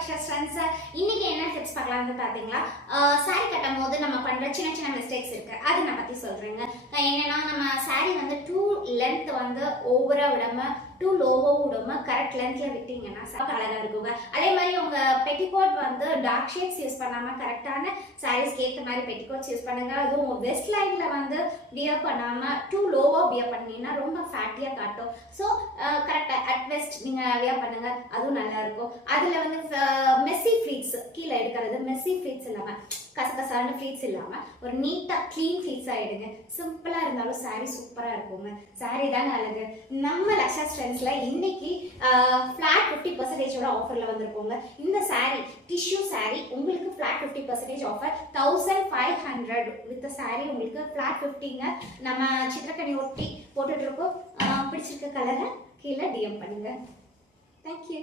லக்ஷாஸ் friends. இன்னைக்கு என்ன tips பார்க்கலாம்னு பார்த்தீங்களா, சாரி கட்டும் போது நம்ம பண்ற சின்ன சின்ன மிஸ்டேக்ஸ் இருக்கு, அதை நான் பத்தி சொல்றேங்க. என்னன்னா, நம்ம சாரி வந்து டூ லென்த் வந்து ஓவரா விடாம டூ லோவோ விடாம கரெக்ட் லென்த்ல விட்டீங்கன்னா அழகா இருக்குங்க. அதே மாதிரி உங்க பெட்டிகோட் வந்து டார்க் ஷேட்ஸ் யூஸ் பண்ணாம கரெக்டான சாரீஸ்க்கு ஏற்ற மாதிரி பெட்டிகோட்ஸ் யூஸ் பண்ணுங்க. அதுவும் வெஸ்ட் லைன்ல வந்து வியர் பண்ணாம டூ லோவா வியர் பண்ணீங்கன்னா ரொம்ப ஃபேட்டியா காட்டும். ஸோ கரெக்டா அட் வெஸ்ட் நீங்க வியர் பண்ணுங்க, அதுவும் நல்லா இருக்கும். அதுல வந்து மெஸ்ஸி ஃப்ளீட்ஸ் கீழே எடுக்கிறது, மெஸ்ஸி ஃப்ளீட்ஸ் இல்லாம கசகசான ஃப்ளீட்ஸ் இல்லாம ஒரு நீட்டா க்ளீன் ஃப்ளீட்ஸா எடுங்க. சிம்பிளா இருந்தாலும் சாரி சூப்பரா இருக்குங்க. சாரி தான் அழகு. நம்ம லக்ஷாஸ் ஃப்ரெண்ட்ஸ்ல இன்னைக்கு ஃபிளாட் 50% ஆஃபர்ல வந்திருக்கோங்க. இந்த சாரி டிஷ்யூ சாரி உங்களுக்கு ஃபிளாட் 50% ஆஃபர் 1500 வித் சாரி உங்களுக்கு ஃபிளாட் 50ங்க. நம்ம சித்திரக்கனி ஒட்டி போட்டுட்டு இருக்கோம். பிடிச்சிருக்க கலரை கீழே டிஎம் பண்ணுங்க. தேங்க்யூ.